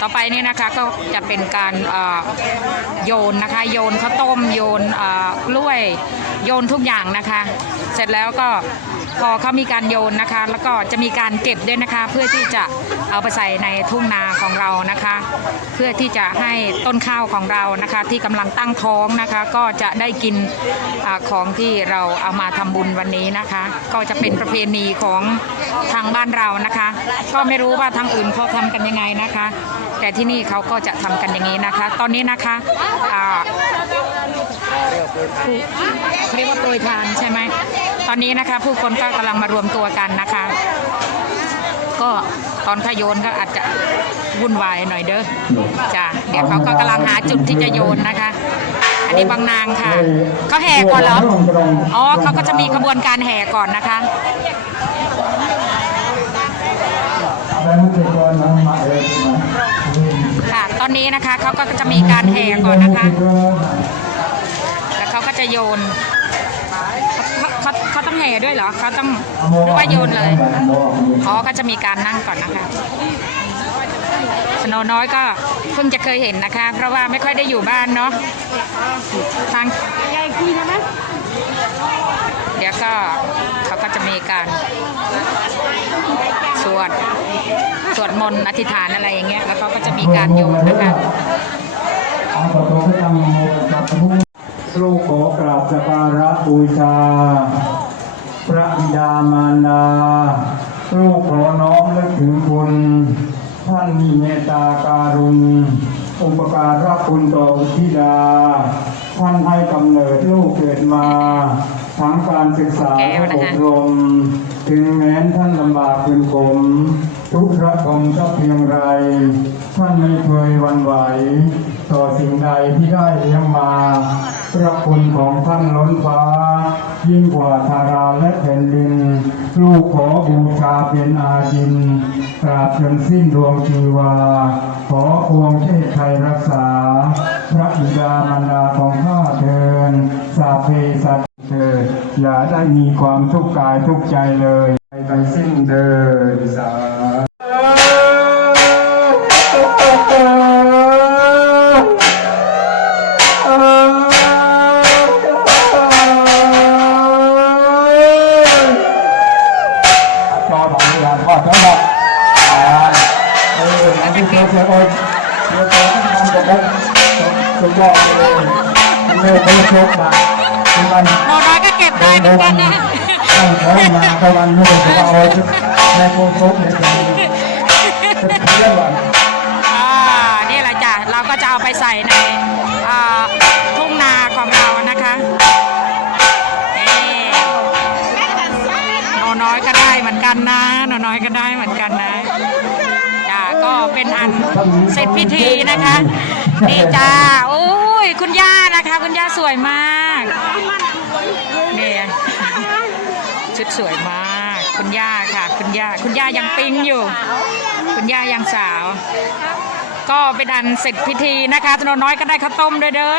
ต่อไปนี่นะคะก็จะเป็นการโยนนะคะโยนข้าวต้มโยนกล้วยโยนทุกอย่างนะคะ เสร็จแล้วก็พอเขามีการโยนนะคะ แล้วก็จะมีการเก็บด้วยนะคะ เพื่อที่จะเอาไปใส่ในทุ่งนาของเรานะคะ เพื่อที่จะให้ต้นข้าวของเรานะคะ ที่กำลังตั้งท้องนะคะ ก็จะได้กินอของที่เราเอามาทำบุญวันนี้นะคะ ก็จะเป็นประเพณีของทางบ้านเรานะคะ ก็ไม่รู้ว่าทางอื่นเขาทำกันยังไงนะคะ แต่ที่นี่เขาก็จะทำกันอย่างนี้นะคะ ตอนนี้นะคะอ่าเรียกว่าโปรยทานใช่ไหมตอนนี้นะคะ ผู้คนก็กำลังมารวมตัวกันนะคะ ก็ตอนขยโยนก็อาจจะวุ่นวายหน่อยเด้อจ้ะเดี๋ยวเขาก็กำลังหาจุดที่จะโยนนะคะ อันนี้บางนางค่ะเขาแห่ก่อนเหรออ๋อเขาก็จะมีขบวนการแห่ก่อนนะคะค่ะตอ นนี้นะคะเขาก็จะมีการแห่ก่อนนะคะ แล้วเขาก็จะโยนเขาเขาเขาต้องแห่ด้วยเหรอเขาต้องหรือว่าโยนเลยอ๋อก็จะมีการนั่งก่อนนะคะสโนน้อยก็เพิ่งจะเคยเห็นนะคะ เพราะว่าไม่ค่อยได้อยู่บ้านเนาะทางเดี๋ยวก็เขาก็จะมีการ วดมนต์อธิษฐานอะไรอย่างเงี้ยแล้วเขาก็จะมีการโยนนะคะลูกขอกราบสักการะบูชา พระบิดามารดาลูกขอน้อมและถึงคุณ ท่านมีเมตตาการุณอุปการะคุณต่ออุทิดา ท่านให้กำเนิดลูกเกิดมาทั้งการศึกษาและอบรม ถึงแม้นท่านลำบากเป็นขม ทุกข์ระทมก็เพียงไร ท่านไม่เคยหวันไหว ต่อสิ่งใดที่ได้เลี้ยงมาพระคุณของท่านล้นฟ้า ยิ่งกว่าธาราและแผ่นดิน ลูกขอบูชาเป็นอาจินตราบจนสิ้นดวงชีวา ขอพวงเทศไทยรักษา พระบิดามารดาของข้าเทินสาเพสัตเถิดอย่าได้มีความทุกข์กายทุกใจเลย ไปไปสิ้นเดินสา จอของเรือทอดทั้งหมดเอออันนี้เสือเสือโอ้ยเสือเสือที่ทำกับผมเอาตะวันนู้นสุดในโคชกเนี่ยเป็นเพื่อนวันอ่านี่แหละจ้ะเราก็จะเอาไปใส่ในอ่าทุ่งนาของเรานะคะนี่นอน้อยก็ได้เหมือนกันนะนอน้อยก็ได้เหมือนกันนะจ้ะก็เป็นอันเสร็จพิธีนะคะนี่จ้าโอ้ยคุณย่านะคะ คุณย่าสวยมากนี่ ชุดสวยมาก คุณย่าค่ะ คุณย่าคุณย่ายังปิ๊งอยู่ คุณย่ายังสาว ก็เป็นอันเสร็จพิธีนะคะถนนน้อยก็ได้ข้าวต้มด้วยเด้อ